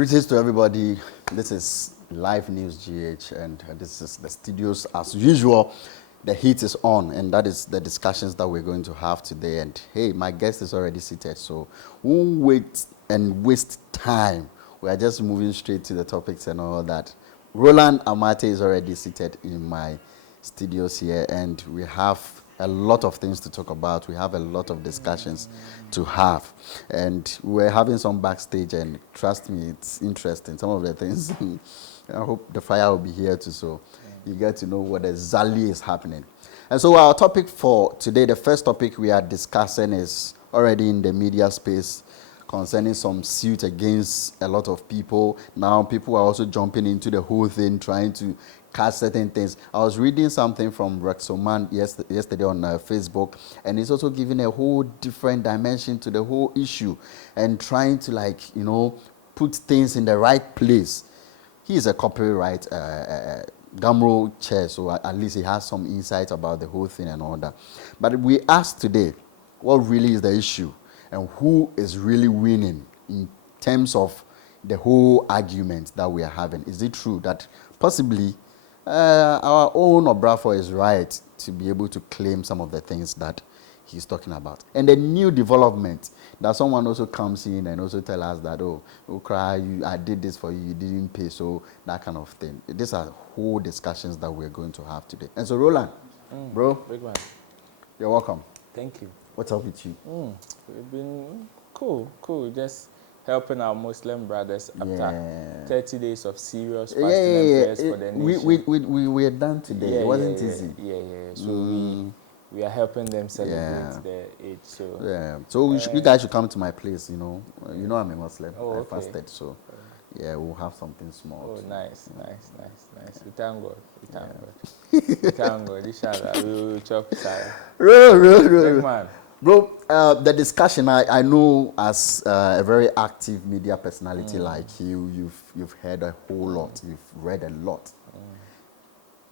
Greetings to everybody. This is LivenewsGh, and this is the studios as usual. The heat is on, and that is the discussions that we're going to have today. And hey, my guest is already seated, so we won't wait and waste time. We are just moving straight to the topics and all that. Roland Amate is already seated in my studios here, and we have a lot of things to talk about. We have a lot of discussions to have, and we're having some backstage, and trust me, it's interesting. Some of the things, I hope the fire will be here too, so you get to know what exactly is happening. And so our topic for today, the first topic we are discussing is already in the media space concerning some suit against a lot of people. Now people are also jumping into the whole thing, trying to catch certain things. I was reading something from Rexoman yesterday on Facebook, and it's also giving a whole different dimension to the whole issue and trying to put things in the right place. He is a copyright Gamro chair, so at least he has some insight about the whole thing and all that. But we asked today, what really is the issue and who is really winning in terms of the whole argument that we are having? Is it true that possibly our own Obrafuor is right to be able to claim some of the things that he's talking about? And the new development that someone also comes in and also tell us that, I did this for you, you didn't pay, so that kind of thing. These are whole discussions that we're going to have today. And so, Roland, bro, big man, you're welcome. Thank you. What's up with you? We've been cool. Just helping our Muslim brothers after 30 days of serious fasting and prayers for the nation. We were done today. It wasn't easy. So we are helping them celebrate their age. So you guys should come to my place. You know I'm a Muslim. I fasted, so we'll have something small. Oh, nice. We thank God. Inshallah, we will chop side. Real. Man. Bro, the discussion, I know as a very active media personality like you, you've heard a whole lot, you've read a lot.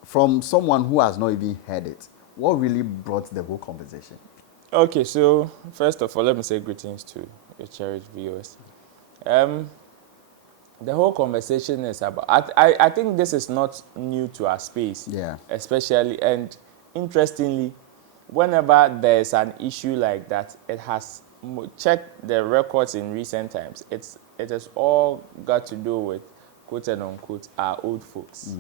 From someone who has not even heard it, what really brought the whole conversation? Okay, so first of all, let me say greetings to your cherished viewers. The whole conversation is about, I think this is not new to our space, especially, and interestingly, whenever there's an issue like that, it has checked the records in recent times. It has all got to do with, quote and unquote, our old folks.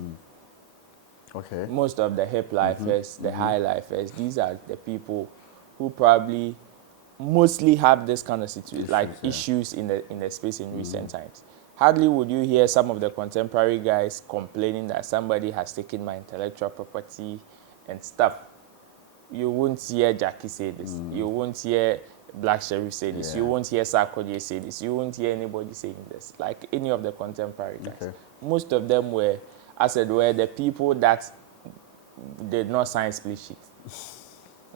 Okay. Most of the hip lifers, the high lifers, these are the people who probably mostly have this kind of situation, issues in the space in recent times. Hardly would you hear some of the contemporary guys complaining that somebody has taken my intellectual property and stuff. You won't hear Jackie say this. You won't hear Black Sheriff say this. You won't hear Sarkodie say this. You won't hear anybody saying this, like any of the contemporary guys. Okay. Most of them were, as I said, were the people that did not sign split sheet.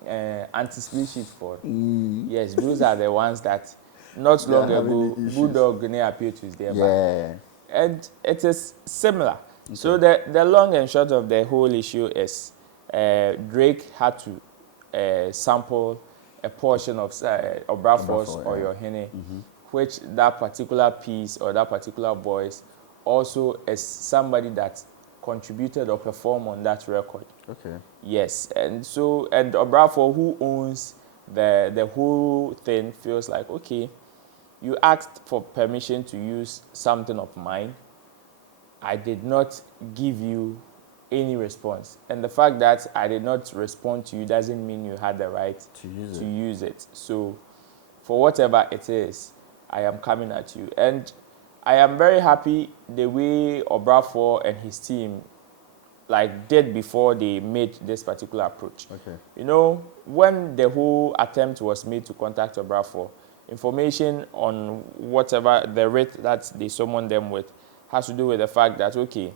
Anti-split sheet for. Yes, those are the ones that not long ago, Bulldog Guinea appeared to their and it is similar. Okay. So the long and short of the whole issue is Drake had to sample a portion of Obrafuor's or Your Hene, which that particular piece or that particular voice also is somebody that contributed or performed on that record. Okay. Yes, and Obrafuor, who owns the whole thing, feels like, okay, you asked for permission to use something of mine. I did not give you any response. And the fact that I did not respond to you doesn't mean you had the right to use it. So for whatever it is, I am coming at you. And I am very happy the way Obrafuor and his team did before they made this particular approach. Okay. You know, when the whole attempt was made to contact Obrafuor, information on whatever the rate that they summoned them with has to do with the fact that, okay,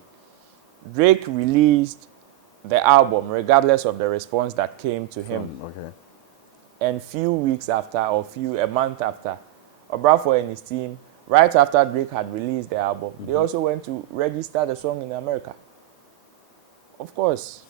Drake released the album regardless of the response that came to him. Okay. And few weeks after, or a month after, Obrafuor and his team, right after Drake had released the album, they also went to register the song in America. Of course,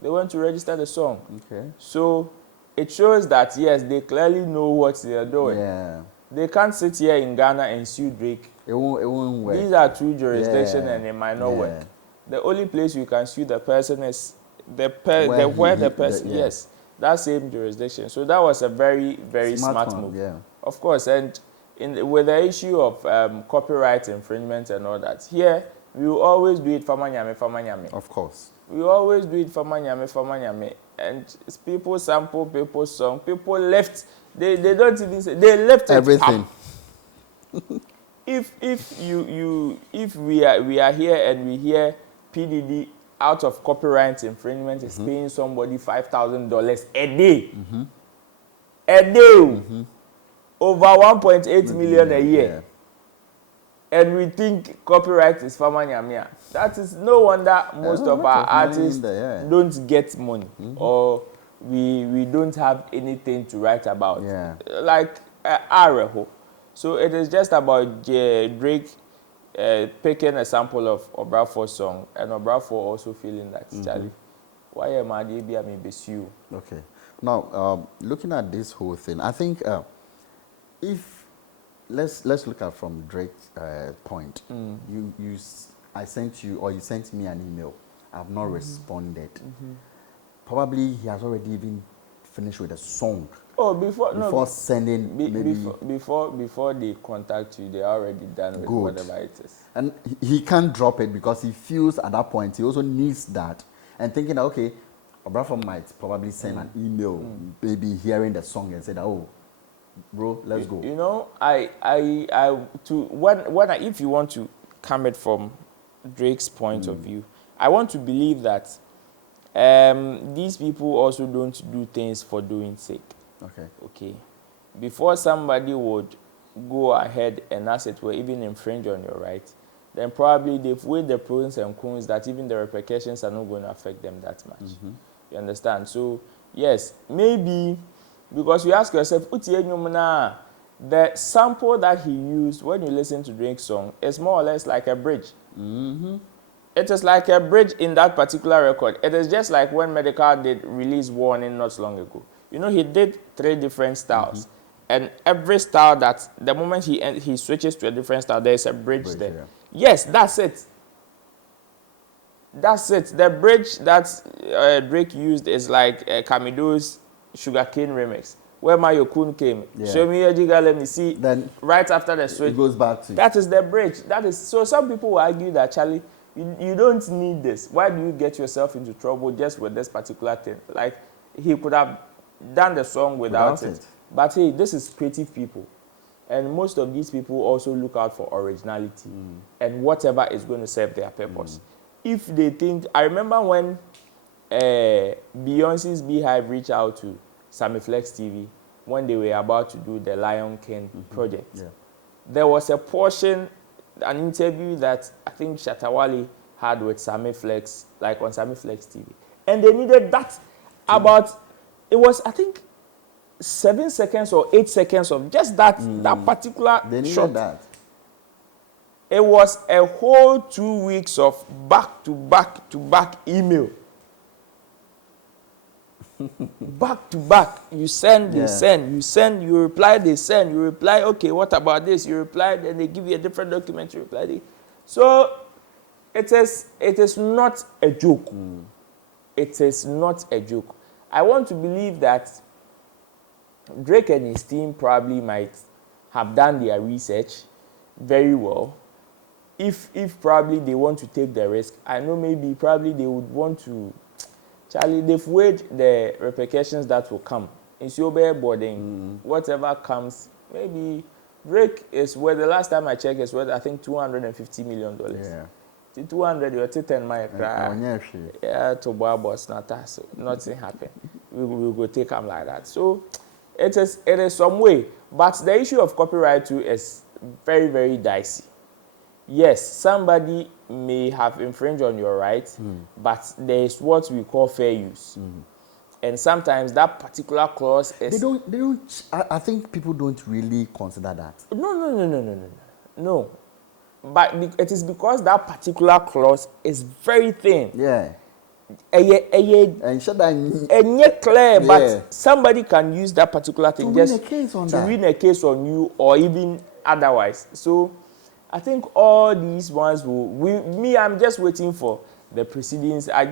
they went to register the song. Okay. So it shows that, yes, they clearly know what they are doing. Yeah. they can't sit here in Ghana and sue Drake. It won't work. These are two jurisdictions, Yeah. and it might not Yeah. work. The only place you can sue the person is where the person, yeah. yes, that same jurisdiction. So that was a very, very smart one, move. yeah. Of course, and with the issue of copyright infringement and all that, here we will always do it famanyame. Of course. We always do it famanyame. And people sample people's song. People left. They don't even say they left everything. If we are here and we hear PDD out of copyright infringement is paying somebody $5,000 a day, a day, over 1.8 million a year, and we think copyright is famanyamia. That is no wonder most of our artists don't get money, or we don't have anything to write about. Yeah. Like Areho. So it is just about Drake picking a sample of Obrafuor's song, and Obrafuor also feeling that, Charlie, why am I you? Okay. Now, looking at this whole thing, I think if let's look at from Drake's point. I sent you, or you sent me an email. I've not responded. Probably he has already even finished with a song. Oh, before sending, before they contact you, they're already done with whatever it is. And he can't drop it because he feels at that point he also needs that, and thinking that, okay, Obrafuor might probably send an email, maybe hearing the song and say that, oh, bro, let's go. You know, if you want to come it from Drake's point of view, I want to believe that these people also don't do things for doing sake. Okay. Before somebody would go ahead and, as it were, even infringe on your right, then probably they've weighed the pros and cons that even the repercussions are not going to affect them that much. You understand? So, yes, maybe, because you ask yourself, the sample that he used when you listen to Drake's song is more or less like a bridge. It is like a bridge in that particular record. It is just like when Medical did Release Warning not long ago. You know, he did 3 different styles. And every style that, the moment he switches to a different style, there's a bridge there. Yeah. Yes, that's it. That's it. The bridge that Drake used is like Camido's Sugarcane remix, where Mayokun came. Yeah. Show me your jigger, let me see. Then right after the switch, it goes back to that is the bridge. That is, so some people will argue that, Charlie, you don't need this. Why do you get yourself into trouble just with this particular thing? Like, he could have done the song without it. But hey, this is creative people. And most of these people also look out for originality and whatever is going to serve their purpose. If they think, I remember when Beyonce's Beehive reached out to Sammy Flex TV when they were about to do the Lion King project. Yeah. There was a portion, an interview that I think Shatawale had with Sammy Flex, like on Sammy Flex TV. And they needed that about, it was, I think, 7 seconds or 8 seconds of just that particular they needed shot. That. It was a whole 2 weeks of back-to-back email. Back to back. You send, they send, you send, you reply, they send, you reply, okay, what about this? You reply, then they give you a different document, you reply. So it is not a joke. It is not a joke. I want to believe that Drake and his team probably might have done their research very well. If probably they want to take the risk, I know maybe probably they would want to, Charlie, they've weighed the repercussions that will come. It's your bare boarding. Whatever comes, maybe Drake is worth, the last time I checked, is worth, I think, $250 million. Yeah. 200, you're 10 miles. Yeah, to buy boss, not that, so nothing happened. We will go take them like that. So it is some way. But the issue of copyright too is very, very dicey. Yes, somebody may have infringed on your right, but there is what we call fair use. And sometimes that particular clause is... They don't, I think people don't really consider that. No. But it is because that particular clause is very thin. Yeah. And should I clear, Yeah. but somebody can use that particular thing to just win a case on to that. win a case on you or even otherwise. So I think all these ones I'm just waiting for the proceedings. I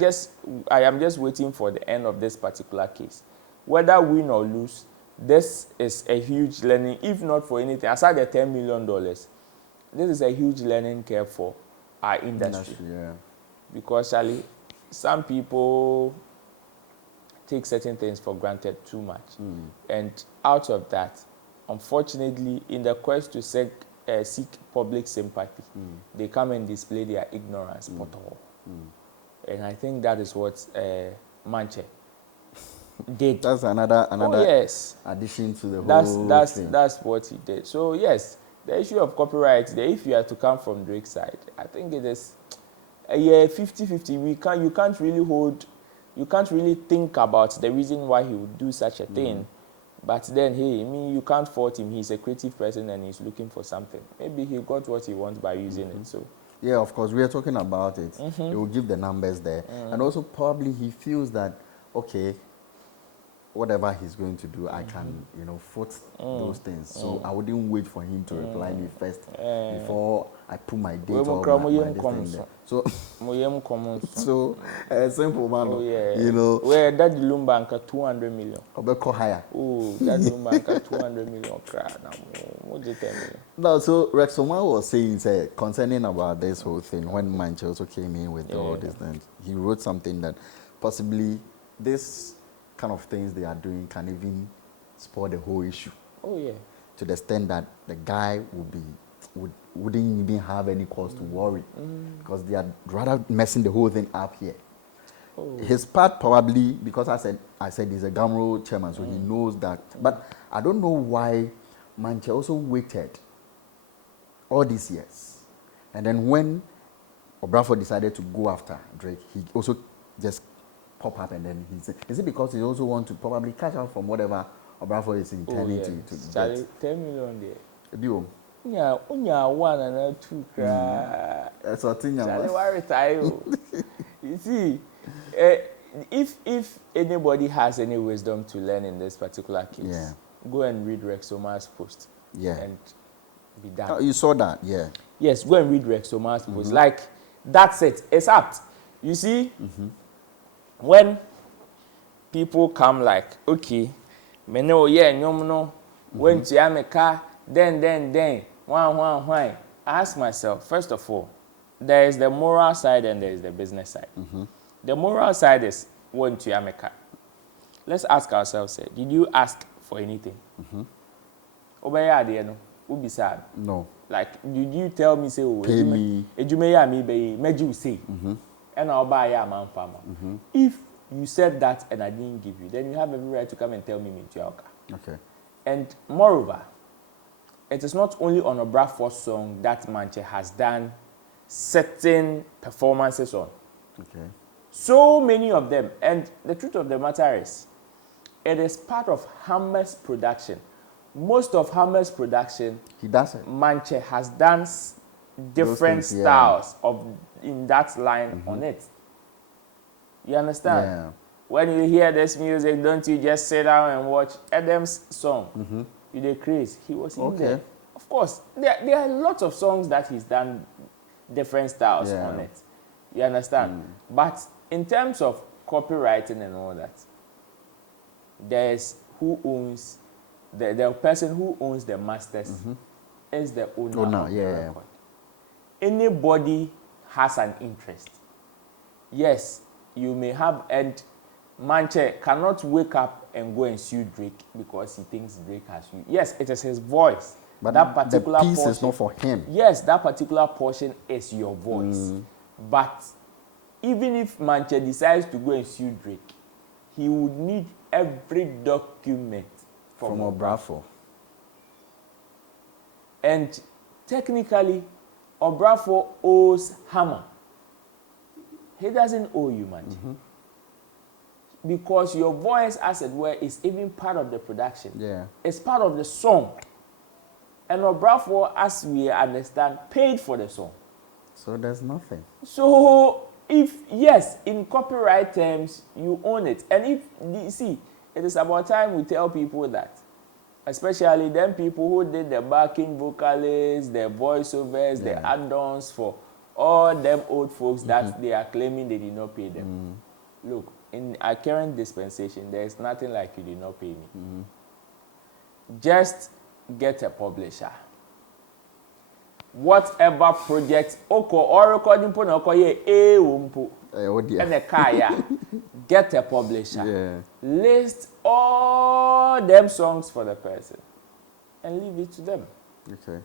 am just waiting for the end of this particular case. Whether win or lose, this is a huge learning, if not for anything, aside the $10 million, this is a huge learning curve for our industry. Yeah. Because, Charlie, some people take certain things for granted too much. And out of that, unfortunately, in the quest to seek public sympathy, they come and display their ignorance. And I think that is what Manche did. That's another yes. addition to the whole thing. That's what he did. So yes, the issue of copyright, if you are to come from Drake's side, I think it is a 50-50. You can't really think about the reason why he would do such a thing. But then, hey, I mean, you can't fault him. He's a creative person and he's looking for something. Maybe he got what he wants by using it. So yeah, of course, we are talking about it. He will give the numbers there. And also probably he feels that, okay, whatever he's going to do, I can, foot those things. So I wouldn't wait for him to reply me first before I put my date or my thing there. So, simple man. Oh, yeah. Where that Lumbanka 200 million. Or higher. Oh, that Lumbanka 200 million. No, so Rexoma was saying concerning about this whole thing when Manche also came in with all these things. He wrote something that possibly this kind of things they are doing can even spoil the whole issue. Oh yeah. To the extent that the guy wouldn't even have any cause to worry because they are rather messing the whole thing up here. Oh. His part probably because I said he's a Gamro chairman, so he knows that. But I don't know why Manche also waited all these years, and then when Obrafuor decided to go after Drake, he also just pop up and then he said, is it because he also want to probably cash out from whatever Obrafuor is intending to Charlie, 10 million there. Do yeah, one and two cry. That's what thing. Charlie, why retire? You see, if anybody has any wisdom to learn in this particular case, go and read Rexoma's post. Yeah. And be done. Oh, you saw that, yeah. Yes, go and read Rexoma's post. Like, that's it. It's apt. You see, when people come like, okay, me know, when to am a car, then, why? I ask myself, first of all, there is the moral side and there is the business side. The moral side is when to am a car. Let's ask ourselves, did you ask for anything? No. Like, did you tell me, say, oh, pay me. And I'll buy a man farmer. If you said that and I didn't give you, then you have every right to come and tell me Okay. And moreover, it is not only on Obrafuor's song that Manche has done certain performances on. Okay. So many of them. And the truth of the matter is, it is part of Hammer's production. Most of Hammer's production, he does it. Manche has done different styles in that line on it. You understand? Yeah. When you hear this music, don't you just sit down and watch Adam's song? You the craze. He was in there. Of course, there are lots of songs that he's done different styles on it. You understand? But in terms of copywriting and all that, there's who owns the person who owns the masters is the owner of the record. Anybody has an interest. Yes, you may have, and Manche cannot wake up and go and sue Drake because he thinks Drake has you. Yes, it is his voice. But that particular the piece portion is not for him. Yes, that particular portion is your voice. But even if Manche decides to go and sue Drake, he would need every document from Obrafuor. And technically, Obrafuor owes Hammer. He doesn't owe you, Manche. Because your voice, as it were, is even part of the production. Yeah. It's part of the song. And Obrafuor, as we understand, paid for the song. So there's nothing. So if, yes, in copyright terms, you own it. And if, you see, it is about time we tell people that. Especially them people who did the backing vocalists, the voiceovers, the add-ons for all them old folks that they are claiming they did not pay them. Look, in our current dispensation, there is nothing like you did not pay me. Just get a publisher. Whatever project, or recording po na okoye wumpo, and a kaya, get a publisher. List all them songs for the person and leave it to them. Okay.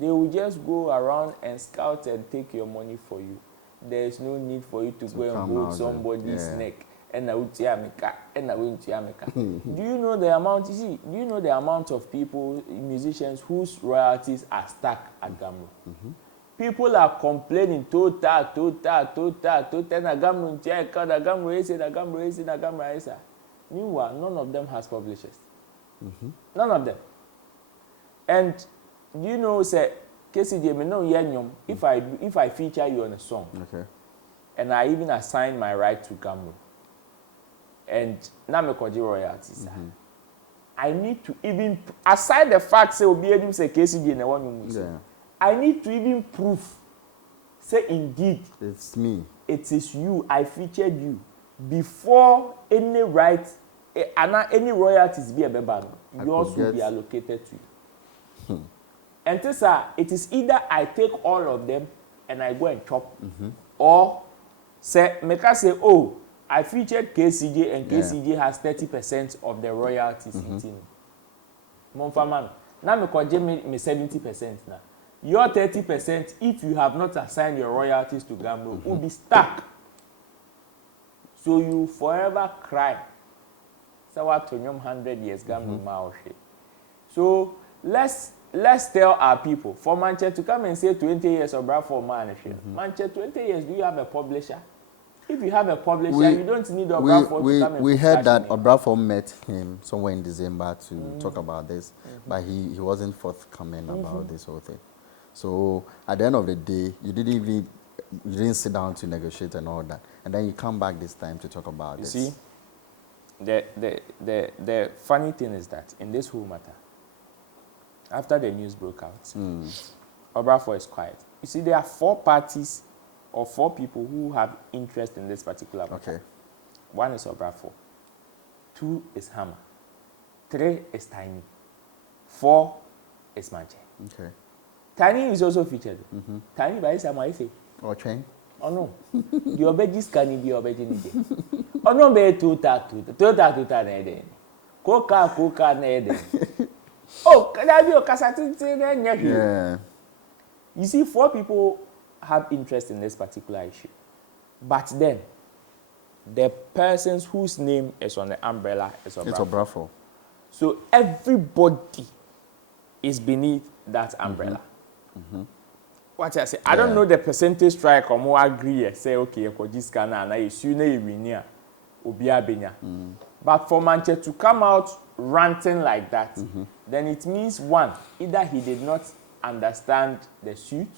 They will just go around and scout and take your money for you. There is no need for you to go and hold somebody's neck. Do you know the amount? You see, do you know the amount of people, musicians whose royalties are stuck at Gamro? People are complaining, total. Meanwhile, none of them has publishers. None of them. And do you know, say, KCJ, me no yenyom. If I feature you on a song, and I even assign my right to Gamro, and now me koji royalties, I need to even, aside the fact say obi edim say KCJ na one I need to even prove, say indeed it's me. It is you. I featured you before any rights, any royalties be a beba. Yours will be allocated to you. And this it is either I take all of them and I go and chop, or say make us say, oh, I featured KCJ and KCJ has 30% of the royalties in team. Monfaman. Now me 70% now. Your 30%, if you have not assigned your royalties to Gamro, will be stuck. So you forever cry. So what 100 years Gamro Maoshe. So let's tell our people, for Manchester to come and say 20 years of Obrafuor man, Manchester 20 years, do you have a publisher? If you have a publisher, you don't need Obrafuor to come and we heard that Obrafuor met him somewhere in December to talk about this, but he wasn't forthcoming about this whole thing. So at the end of the day, you didn't sit down to negotiate and all that, and then you come back this time to talk about this. You see, the funny thing is that in this whole matter, after the news broke out, Obrafuor is quiet. You see, there are 4 parties or 4 people who have interest in this particular matter. Okay. 1 is Obrafuor, 2 is Hammer, 3 is Tiny, 4 is Manche. Okay. Tiny is also featured. Tiny by some I say. Or chain? Oh no. The obejis can be obejini. Oh no, be tuta nede. Coca nede. Oh, can I be a casati? Yeah. You see, 4 people have interest in this particular issue. But then, the persons whose name is on the umbrella is Obrafuor. It's Obrafuor. So everybody is beneath that umbrella. What I say, I don't know the percentage strike or more agree. Say okay, this can and I assume you win Obia Benya. But for Manchester to come out ranting like that, then it means 1, either he did not understand the suit.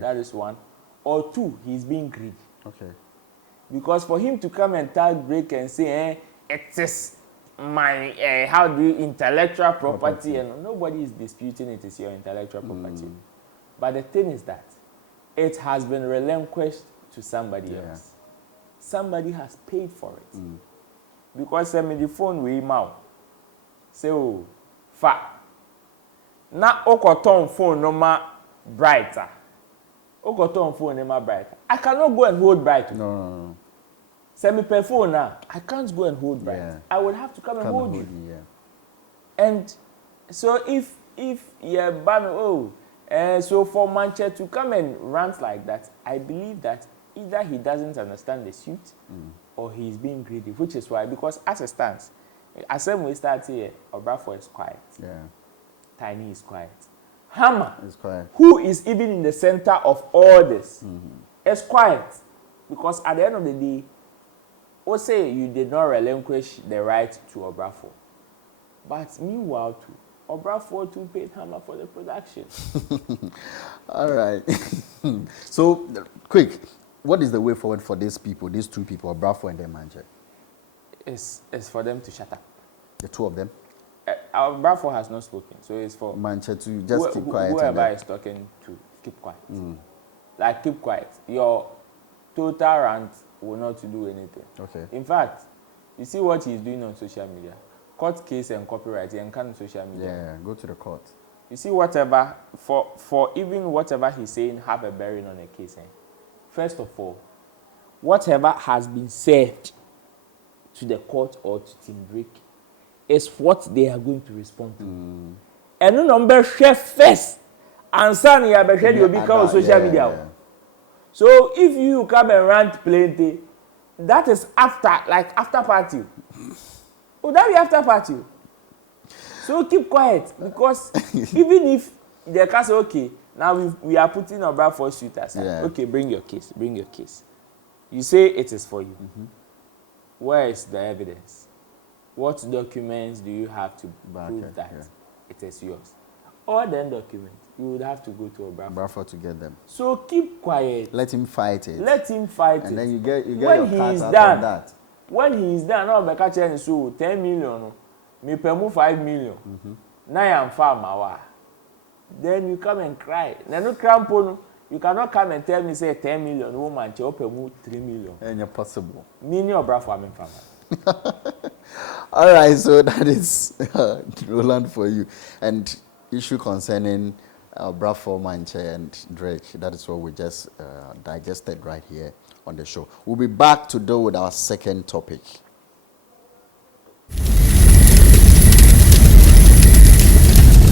That is 1, or 2, he's being greedy. Because for him to come and tag break and say, it is my intellectual property, and nobody is disputing it is your intellectual property. But the thing is that it has been relinquished to somebody else. Somebody has paid for it. Because send me the phone with him out. Say, oh, fa. Na okoton phone no ma brighter. Okoton phone no ma brighter. I cannot go and hold bright. No. Send me per phone now. I can't go and hold bright. I will have to come and hold you. And so if you're ban, so for Manchester to come and rant like that, I believe that either he doesn't understand the suit or he's being greedy, which is why, because as it stands, as we start here, Obrafuor is quiet. Tiny is quiet. Hammer, is quiet. Who is even in the center of all this, is quiet. Because at the end of the day, we'll say you did not relinquish the right to Obrafuor. But meanwhile, too, Obrafuor too paid Hammer for the production. All right. So, quick. what is the way forward for these people, these two people, Obrafuor and Manche? It's for them to shut up. The two of them? Obrafuor has not spoken, so it's for Manche to just keep quiet. Whoever is talking to keep quiet. Like, keep quiet. Your total rant will not do anything. Okay. In fact, you see what he's doing on social media. Court case and copyright, and can social media. Yeah, go to the court. You see, whatever, for even whatever he's saying have a bearing on a case. First of all, whatever has been said to the court or to Team Break is what they are going to respond to. And no number chef first, and son, you have a become social media. Yeah. So if you come and rant plenty, that is after party. Oh, that be after party. So keep quiet, because even if the case okay, now we are putting Obrafuor suit aside. Yeah. Okay, bring your case. You say it is for you. Where is the evidence? What documents do you have to prove that it is yours? All them documents, you would have to go to Obrafuor to get them. So keep quiet. Let him fight it. And then you get when your he cut is out done, of that. when he is done, now be catching so 10 million, me pay 5 million. Now I am farmer. Then you come and cry. Now no crampo, you cannot come and tell me say 10 million woman che pay 3 million. And you're possible. Mini Obrafuor am farmer. All right, so that is Roland for you. And issue concerning Obrafuor, Manche, and Drake. That is what we just digested right here on the show. We'll be back to do with our second topic.